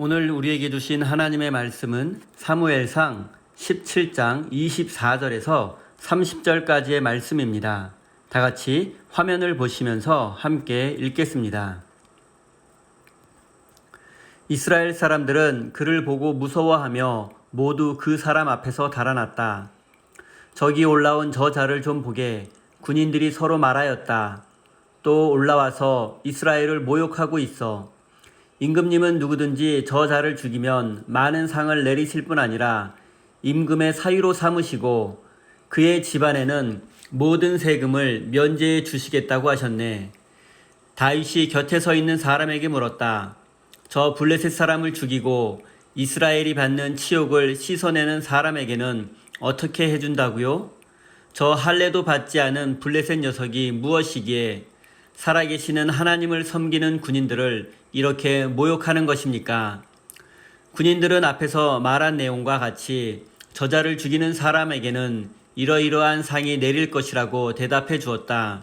오늘 우리에게 주신 하나님의 말씀은 사무엘상 17장 24절에서 30절까지의 말씀입니다. 다 같이 화면을 보시면서 함께 읽겠습니다. 이스라엘 사람들은 그를 보고 무서워하며 모두 그 사람 앞에서 달아났다. 저기 올라온 저 자를 좀 보게. 군인들이 서로 말하였다. 또 올라와서 이스라엘을 모욕하고 있어. 임금님은 누구든지 저 자를 죽이면 많은 상을 내리실 뿐 아니라 임금의 사위로 삼으시고 그의 집안에는 모든 세금을 면제해 주시겠다고 하셨네. 다윗이 곁에 서 있는 사람에게 물었다. 저 블레셋 사람을 죽이고 이스라엘이 받는 치욕을 씻어내는 사람에게는 어떻게 해준다고요? 저 할례도 받지 않은 블레셋 녀석이 무엇이기에 살아계시는 하나님을 섬기는 군인들을 이렇게 모욕하는 것입니까? 군인들은 앞에서 말한 내용과 같이 저자를 죽이는 사람에게는 이러이러한 상이 내릴 것이라고 대답해 주었다.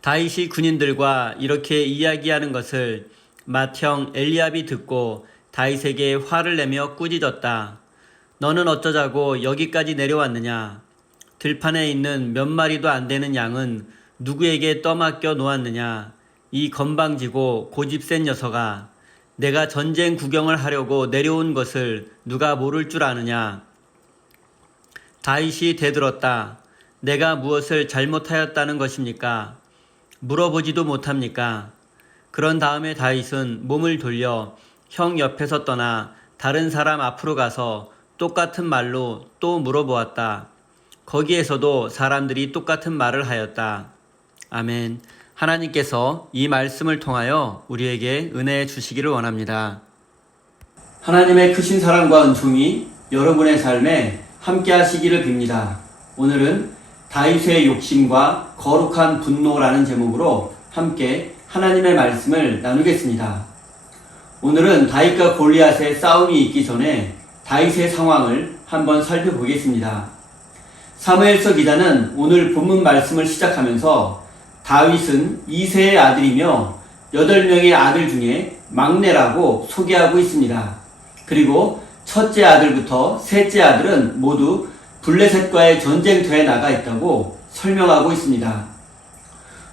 다윗이 군인들과 이렇게 이야기하는 것을 맏형 엘리압이 듣고 다윗에게 화를 내며 꾸짖었다. 너는 어쩌자고 여기까지 내려왔느냐? 들판에 있는 몇 마리도 안 되는 양은 누구에게 떠맡겨 놓았느냐? 이 건방지고 고집센 녀석아, 내가 전쟁 구경을 하려고 내려온 것을 누가 모를 줄 아느냐? 다윗이 대들었다. 내가 무엇을 잘못하였다는 것입니까? 물어보지도 못합니까? 그런 다음에 다윗은 몸을 돌려 형 옆에서 떠나 다른 사람 앞으로 가서 똑같은 말로 또 물어보았다. 거기에서도 사람들이 똑같은 말을 하였다. 아멘. 하나님께서 이 말씀을 통하여 우리에게 은혜 주시기를 원합니다. 하나님의 크신 사랑과 은총이 여러분의 삶에 함께 하시기를 빕니다. 오늘은 다윗의 욕심과 거룩한 분노라는 제목으로 함께 하나님의 말씀을 나누겠습니다. 오늘은 다윗과 골리앗의 싸움이 있기 전에 다윗의 상황을 한번 살펴보겠습니다. 사무엘서 기자는 오늘 본문 말씀을 시작하면서 다윗은 이새의 아들이며 8명의 아들 중에 막내라고 소개하고 있습니다. 그리고 첫째 아들부터 셋째 아들은 모두 블레셋과의 전쟁터에 나가 있다고 설명하고 있습니다.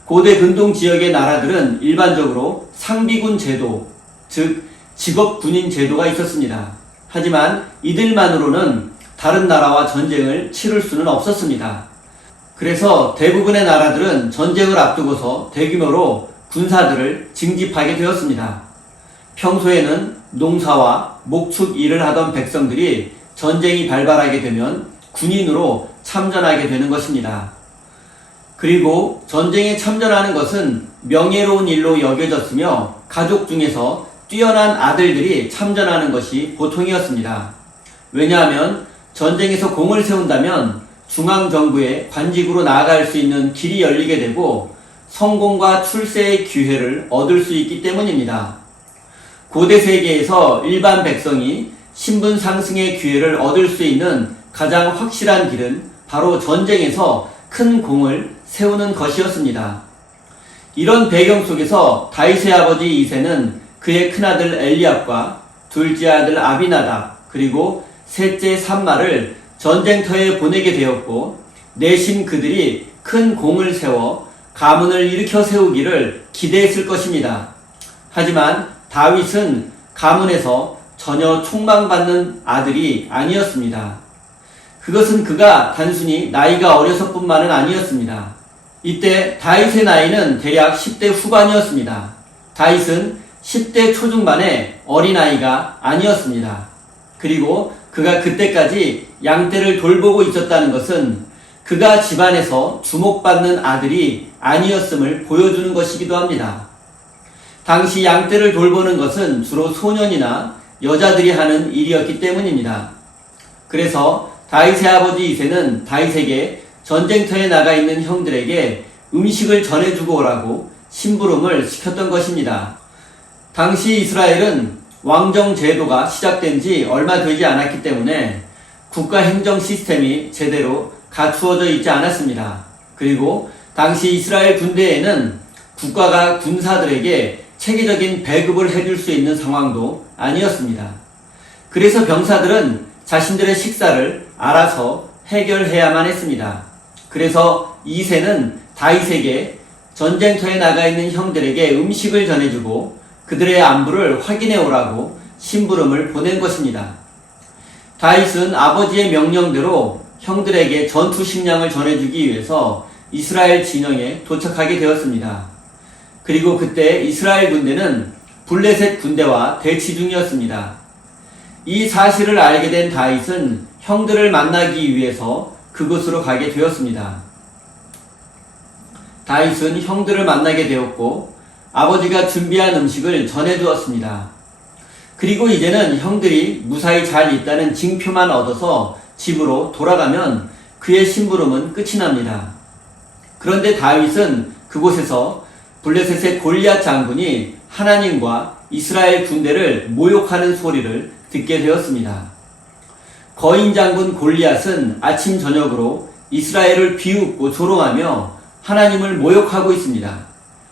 고대 근동 지역의 나라들은 일반적으로 상비군 제도, 즉 직업 군인 제도가 있었습니다. 하지만 이들만으로는 다른 나라와 전쟁을 치를 수는 없었습니다. 그래서 대부분의 나라들은 전쟁을 앞두고서 대규모로 군사들을 징집하게 되었습니다. 평소에는 농사와 목축 일을 하던 백성들이 전쟁이 발발하게 되면 군인으로 참전하게 되는 것입니다. 그리고 전쟁에 참전하는 것은 명예로운 일로 여겨졌으며 가족 중에서 뛰어난 아들들이 참전하는 것이 보통이었습니다. 왜냐하면 전쟁에서 공을 세운다면 중앙정부의 관직으로 나아갈 수 있는 길이 열리게 되고 성공과 출세의 기회를 얻을 수 있기 때문입니다. 고대 세계에서 일반 백성이 신분 상승의 기회를 얻을 수 있는 가장 확실한 길은 바로 전쟁에서 큰 공을 세우는 것이었습니다. 이런 배경 속에서 다윗의 아버지 이새는 그의 큰아들 엘리압과 둘째 아들 아비나답 그리고 셋째 삼마를 전쟁터에 보내게 되었고 내심 그들이 큰 공을 세워 가문을 일으켜 세우기를 기대했을 것입니다. 하지만 다윗은 가문에서 전혀 총망받는 아들이 아니었습니다. 그것은 그가 단순히 나이가 어려서뿐만은 아니었습니다. 이때 다윗의 나이는 대략 10대 후반이었습니다. 다윗은 10대 초중반의 어린아이가 아니었습니다. 그리고 그가 그때까지 양떼를 돌보고 있었다는 것은 그가 집안에서 주목받는 아들이 아니었음을 보여주는 것이기도 합니다. 당시 양떼를 돌보는 것은 주로 소년이나 여자들이 하는 일이었기 때문입니다. 그래서 다윗의 아버지 이새는 다윗에게 전쟁터에 나가 있는 형들에게 음식을 전해주고 오라고 심부름을 시켰던 것입니다. 당시 이스라엘은 왕정 제도가 시작된 지 얼마 되지 않았기 때문에 국가 행정 시스템이 제대로 갖추어져 있지 않았습니다. 그리고 당시 이스라엘 군대에는 국가가 군사들에게 체계적인 배급을 해줄 수 있는 상황도 아니었습니다. 그래서 병사들은 자신들의 식사를 알아서 해결해야만 했습니다. 그래서 이새는 다윗에게 전쟁터에 나가 있는 형들에게 음식을 전해주고 그들의 안부를 확인해 오라고 심부름을 보낸 것입니다. 다윗은 아버지의 명령대로 형들에게 전투 식량을 전해주기 위해서 이스라엘 진영에 도착하게 되었습니다. 그리고 그때 이스라엘 군대는 블레셋 군대와 대치 중이었습니다. 이 사실을 알게 된 다윗은 형들을 만나기 위해서 그곳으로 가게 되었습니다. 다윗은 형들을 만나게 되었고 아버지가 준비한 음식을 전해주었습니다. 그리고 이제는 형들이 무사히 잘 있다는 징표만 얻어서 집으로 돌아가면 그의 심부름은 끝이 납니다. 그런데 다윗은 그곳에서 블레셋의 골리앗 장군이 하나님과 이스라엘 군대를 모욕하는 소리를 듣게 되었습니다. 거인 장군 골리앗은 아침 저녁으로 이스라엘을 비웃고 조롱하며 하나님을 모욕하고 있습니다.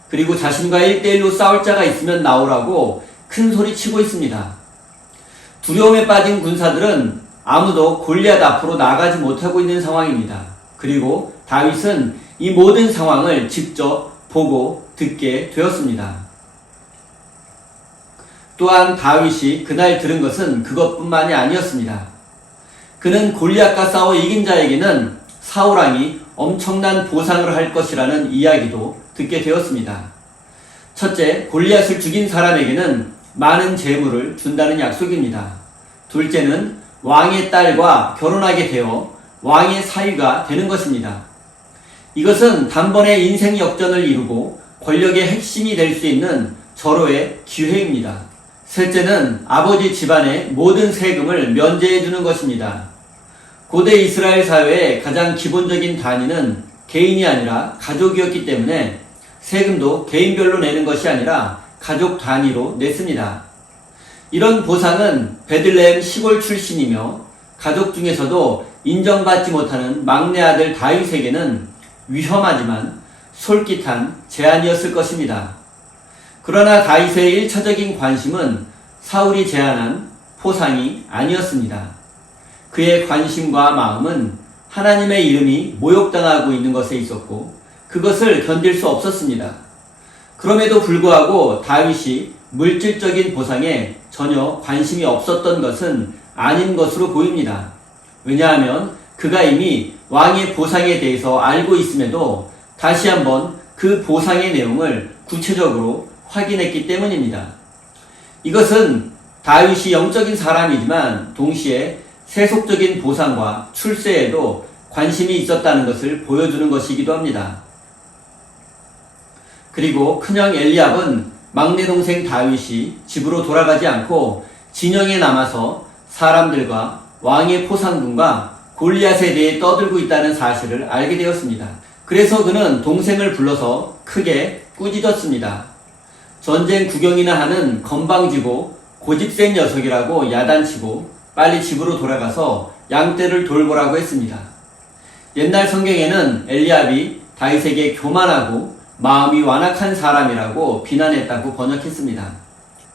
그리고 자신과 1대1로 싸울 자가 있으면 나오라고 큰 소리 치고 있습니다. 두려움에 빠진 군사들은 아무도 골리앗 앞으로 나가지 못하고 있는 상황입니다. 그리고 다윗은 이 모든 상황을 직접 보고 듣게 되었습니다. 또한 다윗이 그날 들은 것은 그것뿐만이 아니었습니다. 그는 골리앗과 싸워 이긴 자에게는 사울왕이 엄청난 보상을 할 것이라는 이야기도 듣게 되었습니다. 첫째, 골리앗을 죽인 사람에게는 많은 재물을 준다는 약속입니다. 둘째는 왕의 딸과 결혼하게 되어 왕의 사위가 되는 것입니다. 이것은 단번에 인생 역전을 이루고 권력의 핵심이 될 수 있는 절호의 기회입니다. 셋째는 아버지 집안의 모든 세금을 면제해 주는 것입니다. 고대 이스라엘 사회의 가장 기본적인 단위는 개인이 아니라 가족이었기 때문에 세금도 개인별로 내는 것이 아니라 가족 단위로 냈습니다. 이런 보상은 베들레헴 시골 출신이며 가족 중에서도 인정받지 못하는 막내 아들 다윗에게는 위험하지만 솔깃한 제안이었을 것입니다. 그러나 다윗의 1차적인 관심은 사울이 제안한 포상이 아니었습니다. 그의 관심과 마음은 하나님의 이름이 모욕당하고 있는 것에 있었고 그것을 견딜 수 없었습니다. 그럼에도 불구하고 다윗이 물질적인 보상에 전혀 관심이 없었던 것은 아닌 것으로 보입니다. 왜냐하면 그가 이미 왕의 보상에 대해서 알고 있음에도 다시 한번 그 보상의 내용을 구체적으로 확인했기 때문입니다. 이것은 다윗이 영적인 사람이지만 동시에 세속적인 보상과 출세에도 관심이 있었다는 것을 보여주는 것이기도 합니다. 그리고 큰형 엘리압은 막내 동생 다윗이 집으로 돌아가지 않고 진영에 남아서 사람들과 왕의 포상금과 골리앗에 대해 떠들고 있다는 사실을 알게 되었습니다. 그래서 그는 동생을 불러서 크게 꾸짖었습니다. 전쟁 구경이나 하는 건방지고 고집센 녀석이라고 야단치고 빨리 집으로 돌아가서 양떼를 돌보라고 했습니다. 옛날 성경에는 엘리압이 다윗에게 교만하고 마음이 완악한 사람이라고 비난했다고 번역했습니다.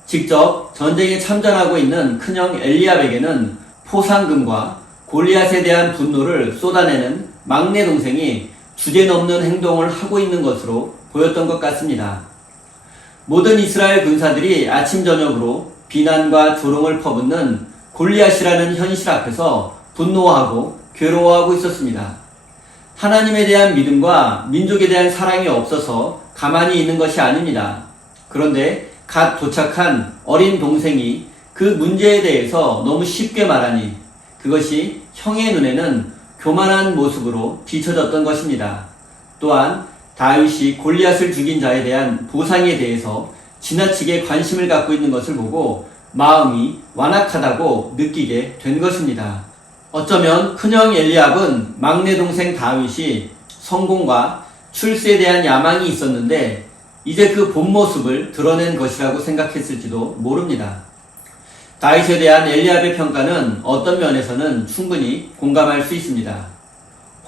직접 전쟁에 참전하고 있는 큰형 엘리압에게는 포상금과 골리앗에 대한 분노를 쏟아내는 막내 동생이 주제넘는 행동을 하고 있는 것으로 보였던 것 같습니다. 모든 이스라엘 군사들이 아침 저녁으로 비난과 조롱을 퍼붓는 골리앗이라는 현실 앞에서 분노하고 괴로워하고 있었습니다. 하나님에 대한 믿음과 민족에 대한 사랑이 없어서 가만히 있는 것이 아닙니다. 그런데 갓 도착한 어린 동생이 그 문제에 대해서 너무 쉽게 말하니 그것이 형의 눈에는 교만한 모습으로 비춰졌던 것입니다. 또한 다윗이 골리앗을 죽인 자에 대한 보상에 대해서 지나치게 관심을 갖고 있는 것을 보고 마음이 완악하다고 느끼게 된 것입니다. 어쩌면 큰형 엘리압은 막내 동생 다윗이 성공과 출세에 대한 야망이 있었는데 이제 그 본 모습을 드러낸 것이라고 생각했을지도 모릅니다. 다윗에 대한 엘리압의 평가는 어떤 면에서는 충분히 공감할 수 있습니다.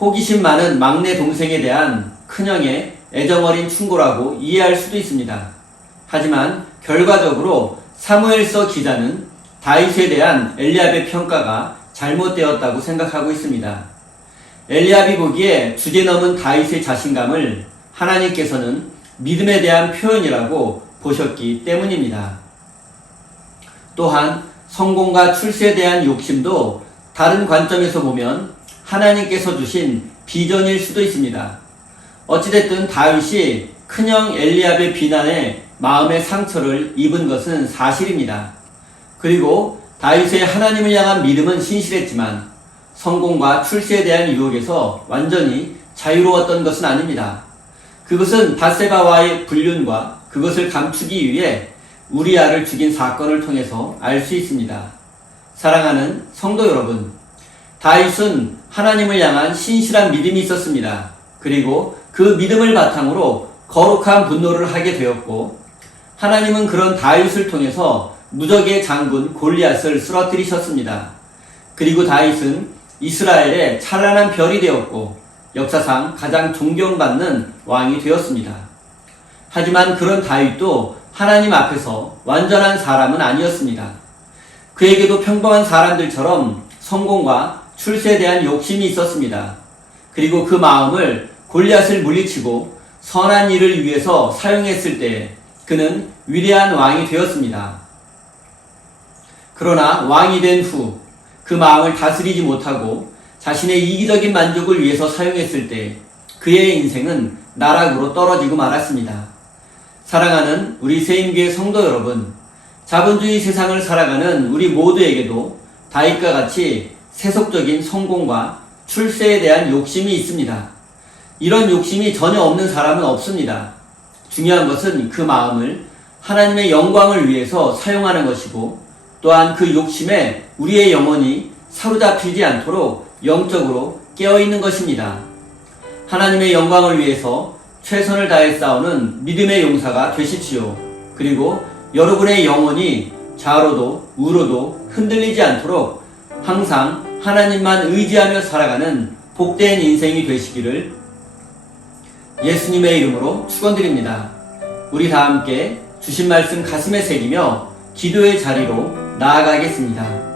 호기심 많은 막내 동생에 대한 큰형의 애정어린 충고라고 이해할 수도 있습니다. 하지만 결과적으로 사무엘서 기자는 다윗에 대한 엘리압의 평가가 잘못되었다고 생각하고 있습니다. 엘리압이 보기에 주제넘은 다윗의 자신감을 하나님께서는 믿음에 대한 표현이라고 보셨기 때문입니다. 또한 성공과 출세에 대한 욕심도 다른 관점에서 보면 하나님께서 주신 비전일 수도 있습니다. 어찌됐든 다윗이 큰형 엘리압의 비난에 마음의 상처를 입은 것은 사실입니다. 그리고 다윗의 하나님을 향한 믿음은 신실했지만 성공과 출세에 대한 유혹에서 완전히 자유로웠던 것은 아닙니다. 그것은 밧세바와의 불륜과 그것을 감추기 위해 우리아를 죽인 사건을 통해서 알 수 있습니다. 사랑하는 성도 여러분, 다윗은 하나님을 향한 신실한 믿음이 있었습니다. 그리고 그 믿음을 바탕으로 거룩한 분노를 하게 되었고, 하나님은 그런 다윗을 통해서 무적의 장군 골리앗을 쓰러뜨리셨습니다. 그리고 다윗은 이스라엘의 찬란한 별이 되었고 역사상 가장 존경받는 왕이 되었습니다. 하지만 그런 다윗도 하나님 앞에서 완전한 사람은 아니었습니다. 그에게도 평범한 사람들처럼 성공과 출세에 대한 욕심이 있었습니다. 그리고 그 마음을 골리앗을 물리치고 선한 일을 위해서 사용했을 때 그는 위대한 왕이 되었습니다. 그러나 왕이 된 후 그 마음을 다스리지 못하고 자신의 이기적인 만족을 위해서 사용했을 때 그의 인생은 나락으로 떨어지고 말았습니다. 사랑하는 우리 세임교회 성도 여러분, 자본주의 세상을 살아가는 우리 모두에게도 다윗과 같이 세속적인 성공과 출세에 대한 욕심이 있습니다. 이런 욕심이 전혀 없는 사람은 없습니다. 중요한 것은 그 마음을 하나님의 영광을 위해서 사용하는 것이고, 또한 그 욕심에 우리의 영혼이 사로잡히지 않도록 영적으로 깨어있는 것입니다. 하나님의 영광을 위해서 최선을 다해 싸우는 믿음의 용사가 되십시오. 그리고 여러분의 영혼이 좌로도 우로도 흔들리지 않도록 항상 하나님만 의지하며 살아가는 복된 인생이 되시기를 예수님의 이름으로 축원드립니다. 우리 다 함께 주신 말씀 가슴에 새기며 기도의 자리로 나아가겠습니다.